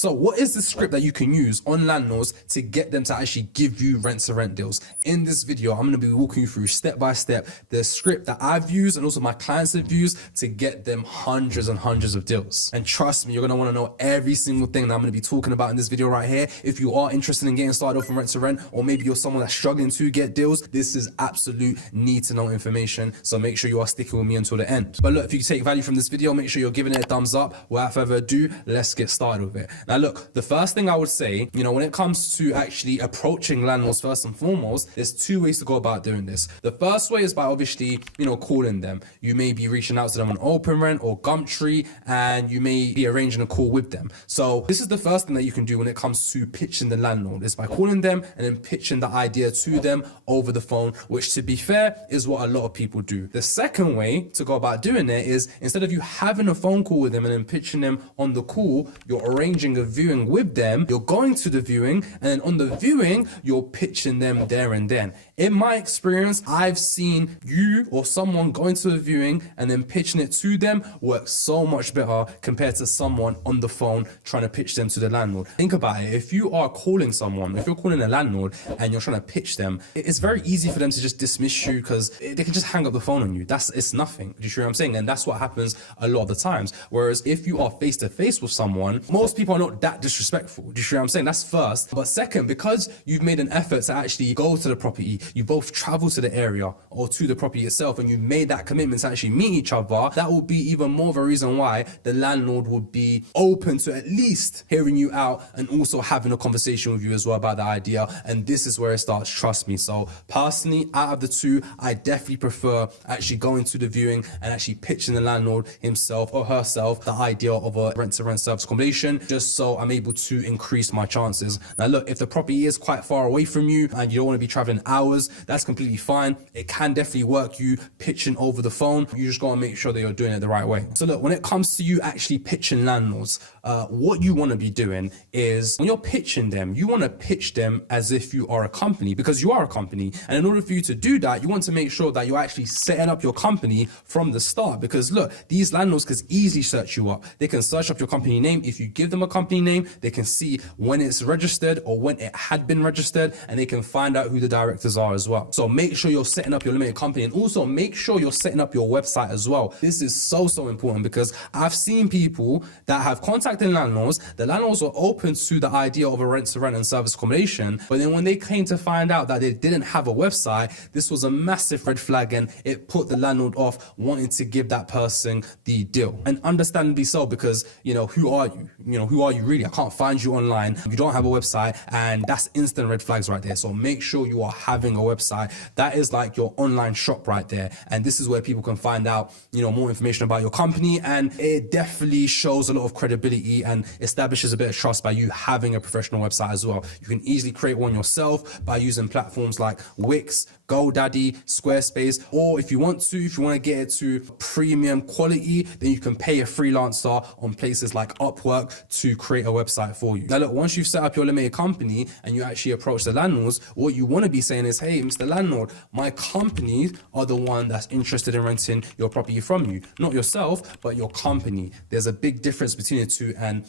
So what is the script that you can use on landlords to get them to actually give you rent-to-rent deals? In this video, I'm going to be walking you through step by step the script that I've used and also my clients have used to get them hundreds and hundreds of deals. And trust me, you're going to want to know every single thing that I'm going to be talking about in this video right here. If you are interested in getting started off in rent-to-rent, or maybe you're someone that's struggling to get deals, this is absolute need to know information. So make sure you are sticking with me until the end. But look, if you take value from this video, make sure you're giving it a thumbs up. Without further ado, let's get started with it. Now look, the first thing I would say, when it comes to actually approaching landlords first and foremost, there's two ways to go about doing this. The first way is by obviously, calling them. You may be reaching out to them on OpenRent or Gumtree, and you may be arranging a call with them. So this is the first thing that you can do when it comes to pitching the landlord, is by calling them and then pitching the idea to them over the phone, which to be fair is what a lot of people do. The second way to go about doing it is, instead of you having a phone call with them and then pitching them on the call, you're arranging a viewing with them, you're going to the viewing, and then on the viewing, you're pitching them there and then. In my experience, I've seen you or someone going to a viewing and then pitching it to them work so much better compared to someone on the phone trying to pitch them to the landlord. Think about it. If you are calling someone, if you're calling a landlord and you're trying to pitch them, it's very easy for them to just dismiss you because they can just hang up the phone on you. It's nothing. Do you see what I'm saying? And that's what happens a lot of the times. Whereas if you are face to face with someone, most people are not that disrespectful. Do you see what I'm saying? That's first. But second, because you've made an effort to actually go to the property, you both travel to the area or to the property itself, and you made that commitment to actually meet each other, that will be even more of a reason why the landlord would be open to at least hearing you out and also having a conversation with you as well about the idea. And this is where it starts, trust me. So personally, out of the two, I definitely prefer actually going to the viewing and actually pitching the landlord himself or herself the idea of a rent-to-rent service accommodation, just so I'm able to increase my chances. Now look, if the property is quite far away from you and you don't want to be traveling hours, that's completely fine. It can definitely work you pitching over the phone. You just got to make sure that you're doing it the right way. So look, when it comes to you actually pitching landlords, what you want to be doing is, when you're pitching them, you want to pitch them as if you are a company, because you are a company. And in order for you to do that, you want to make sure that you're actually setting up your company from the start, because look, these landlords can easily search you up. They can search up your company name. If you give them a company name, they can see when it's registered or when it had been registered, and they can find out who the directors are as well. So make sure you're setting up your limited company, and also make sure you're setting up your website as well. This is so important, because I've seen people that have contacted landlords. The landlords were open to the idea of a rent-to-rent and service accommodation, but then when they came to find out that they didn't have a website, this was a massive red flag, and it put the landlord off wanting to give that person the deal. And understandably so, because who are you? Who are you really? I can't find you online. You don't have a website, and that's instant red flags right there. So make sure you are having a website. That is like your online shop right there, and this is where people can find out more information about your company, and it definitely shows a lot of credibility and establishes a bit of trust by you having a professional website as well. You can easily create one yourself by using platforms like Wix, GoDaddy, Squarespace, or if you want to get it to premium quality, then you can pay a freelancer on places like Upwork to create a website for you. Now look, once you've set up your limited company and you actually approach the landlords, what you want to be saying is, hey, Mr. Landlord, my company are the one that's interested in renting your property from you. Not yourself, but your company. There's a big difference between the two, and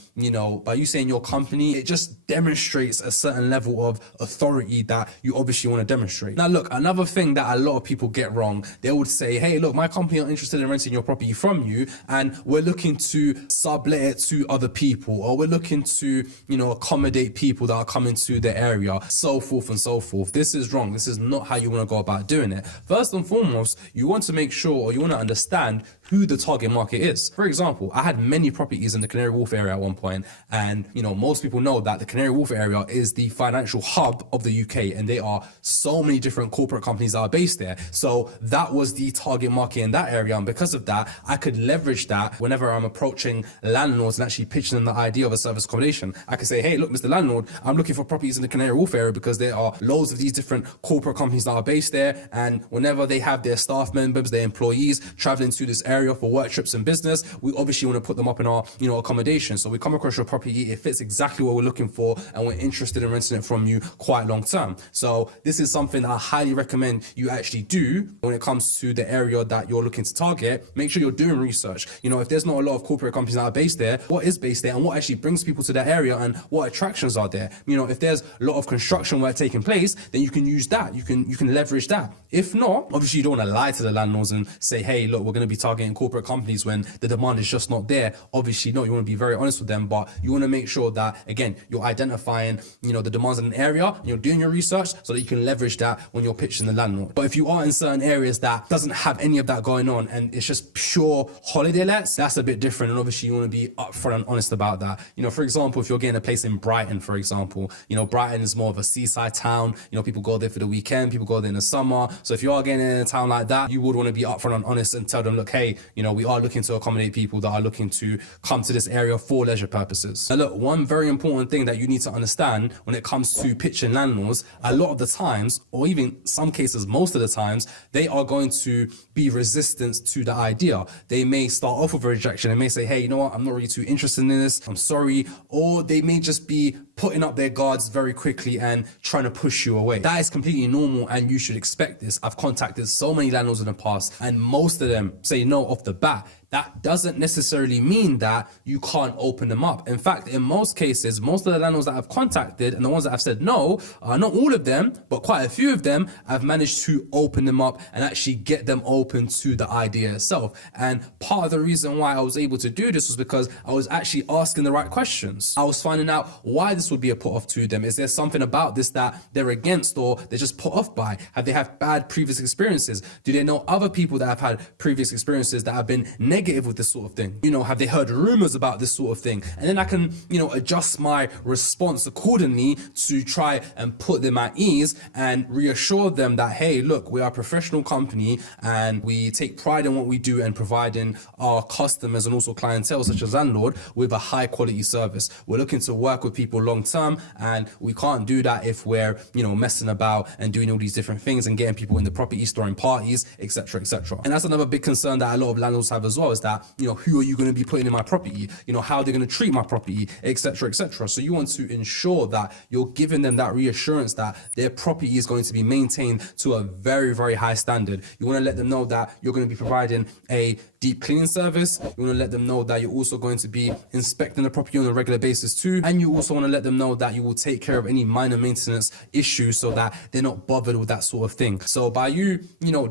by you saying your company, it just demonstrates a certain level of authority that you obviously want to demonstrate. Now look, another thing that a lot of people get wrong, they would say, hey, look, my company are interested in renting your property from you, and we're looking to sublet it to other people, or we're looking to, accommodate people that are coming to the area, so forth and so forth. This is wrong. This is not how you want to go about doing it. First and foremost, you want to make sure, or you want to understand who the target market is. For example, I had many properties in the Canary Wharf area at one point, and most people know that the Canary Wharf area is the financial hub of the UK, and there are so many different corporate companies that are based there. So that was the target market in that area, and because of that, I could leverage that whenever I'm approaching landlords and actually pitching them the idea of a service accommodation. I could say, hey, look, Mr. Landlord, I'm looking for properties in the Canary Wharf area because there are loads of these different corporate companies that are based there, and whenever they have their staff members, their employees traveling to this area, area for work trips and business, we obviously want to put them up in our, accommodation. So we come across your property, it fits exactly what we're looking for, and we're interested in renting it from you quite long term. So this is something that I highly recommend you actually do when it comes to the area that you're looking to target. Make sure you're doing research. If there's not a lot of corporate companies that are based there, what is based there and what actually brings people to that area and what attractions are there? If there's a lot of construction work taking place, then you can use that. You can leverage that. If not, obviously you don't want to lie to the landlords and say, hey, look, we're going to be targeting corporate companies when the demand is just not there. Obviously, no, you want to be very honest with them, but you want to make sure that, again, you're identifying, the demands in an area, and you're doing your research so that you can leverage that when you're pitching the landlord. But if you are in certain areas that doesn't have any of that going on and it's just pure holiday lets, that's a bit different. And obviously you want to be upfront and honest about that. For example, if you're getting a place in Brighton, for example, Brighton is more of a seaside town. People go there for the weekend, people go there in the summer. So if you are getting in a town like that, you would want to be upfront and honest and tell them, look, hey, we are looking to accommodate people that are looking to come to this area for leisure purposes. Now look, one very important thing that you need to understand when it comes to pitching landlords, a lot of the times, or even some cases, most of the times, they are going to be resistant to the idea. They may start off with a rejection and may say, hey, you know what, I'm not really too interested in this, I'm sorry. Or they may just be putting up their guards very quickly and trying to push you away. That is completely normal and you should expect this. I've contacted so many landlords in the past and most of them say no off the bat. That doesn't necessarily mean that you can't open them up. In fact, in most cases, most of the landlords that I've contacted and the ones that I've said no, not all of them, but quite a few of them, I've managed to open them up and actually get them open to the idea itself. And part of the reason why I was able to do this was because I was actually asking the right questions. I was finding out why this would be a put off to them. Is there something about this that they're against or they're just put off by? Have they had bad previous experiences? Do they know other people that have had previous experiences that have been negative with this sort of thing? Have they heard rumors about this sort of thing? And then I can, adjust my response accordingly to try and put them at ease and reassure them that, hey, look, we are a professional company and we take pride in what we do and providing our customers and also clientele such as landlord with a high quality service. We're looking to work with people long term and we can't do that if we're, messing about and doing all these different things and getting people in the property, throwing parties, etc., etc. And that's another big concern that a lot of landlords have as well, is that, who are you going to be putting in my property? How they're going to treat my property, etc., etc. So you want to ensure that you're giving them that reassurance that their property is going to be maintained to a very, very high standard. You want to let them know that you're going to be providing a deep cleaning service. You want to let them know that you're also going to be inspecting the property on a regular basis too. And you also want to let them know that you will take care of any minor maintenance issues so that they're not bothered with that sort of thing. So by you,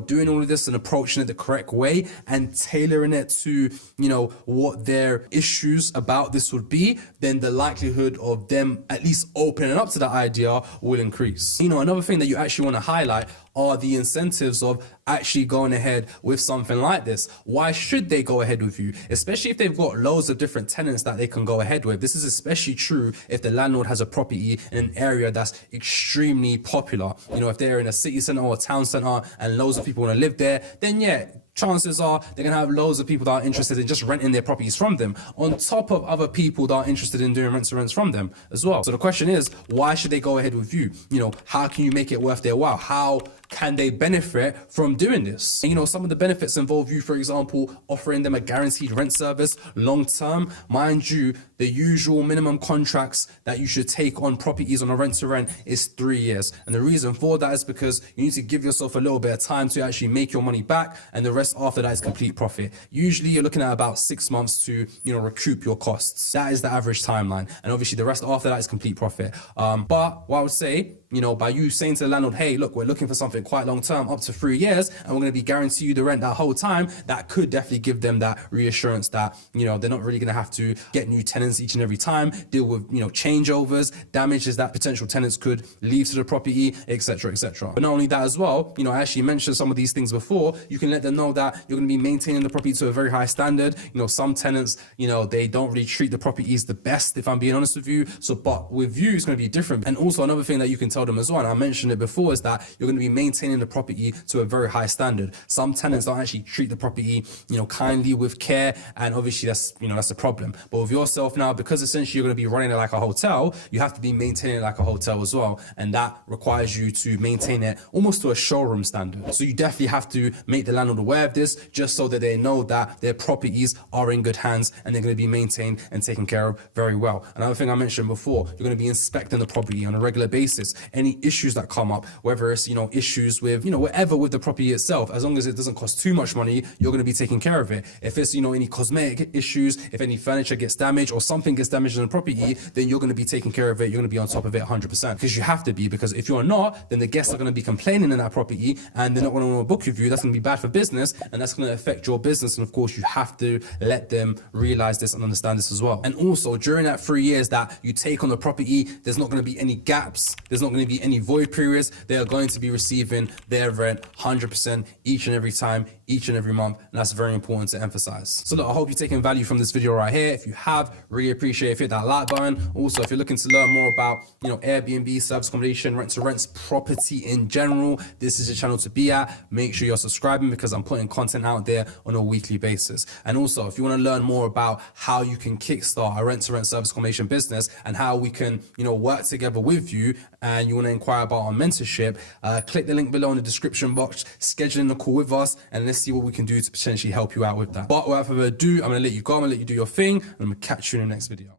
doing all of this and approaching it the correct way and tailoring it to, what their issues about this would be, then the likelihood of them at least opening up to that idea will increase. Another thing that you actually want to highlight are the incentives of actually going ahead with something like this. Why should they go ahead with you? Especially if they've got loads of different tenants that they can go ahead with. This is especially true if the landlord has a property in an area that's extremely popular. If they're in a city center or a town center and loads of people want to live there, then yeah, chances are they're going to have loads of people that are interested in just renting their properties from them, on top of other people that are interested in doing rent-to-rents from them as well. So the question is, why should they go ahead with you? How can you make it worth their while? How can they benefit from doing this? And, some of the benefits involve you, for example, offering them a guaranteed rent service long term. Mind you, the usual minimum contracts that you should take on properties on a rent-to-rent is 3 years. And the reason for that is because you need to give yourself a little bit of time to actually make your money back, and the rest after that is complete profit. Usually you're looking at about 6 months to, recoup your costs. That is the average timeline. And obviously the rest after that is complete profit. But what I would say, by you saying to the landlord, hey, look, we're looking for something quite long term, up to 3 years, and we're going to be guarantee you the rent that whole time, that could definitely give them that reassurance that, they're not really going to have to get new tenants each and every time, deal with, changeovers, damages that potential tenants could leave to the property, etc., etc. But not only that as well, I actually mentioned some of these things before. You can let them know that you're going to be maintaining the property to a very high standard. Some tenants, they don't really treat the properties the best, if I'm being honest with you. So, but with you, it's going to be different. And also another thing that you can tell them as well, and I mentioned it before, is that you're going to be maintaining maintaining the property to a very high standard. Some tenants don't actually treat the property, kindly, with care, and obviously that's a problem. But with yourself now, because essentially you're going to be running it like a hotel, you have to be maintaining it like a hotel as well, and that requires you to maintain it almost to a showroom standard. So you definitely have to make the landlord aware of this, just so that they know that their properties are in good hands and they're going to be maintained and taken care of very well. Another thing I mentioned before, you're going to be inspecting the property on a regular basis. Any issues that come up, whether it's issues with whatever with the property itself, as long as it doesn't cost too much money, you're going to be taking care of it. If it's any cosmetic issues, if any furniture gets damaged or something gets damaged in the property, then you're going to be taking care of it. You're going to be on top of it 100%, because you have to be, because if you're not, then the guests are going to be complaining in that property and they're not going to want to book with you. That's going to be bad for business, and that's going to affect your business. And of course, you have to let them realize this and understand this as well. And also, during that 3 years that you take on the property, there's not going to be any gaps. There's not going to be any void periods. They are going to be receiving their rent 100% each and every time, each and every month. And that's very important to emphasize. So look, I hope you're taking value from this video right here. If you have, really appreciate it if you hit that like button. Also, if you're looking to learn more about Airbnb, service accommodation, rent-to-rents, property in general, this is your channel to be at. Make sure you're subscribing, because I'm putting content out there on a weekly basis. And also, if you want to learn more about how you can kickstart a rent-to-rent service accommodation business and how we can work together with you, and you want to inquire about our mentorship, click the link below in the description box, scheduling a call with us, and let's see what we can do to potentially help you out with that. But without further ado, I'm going to let you go. I'm going to let you do your thing, and I'm going to catch you in the next video.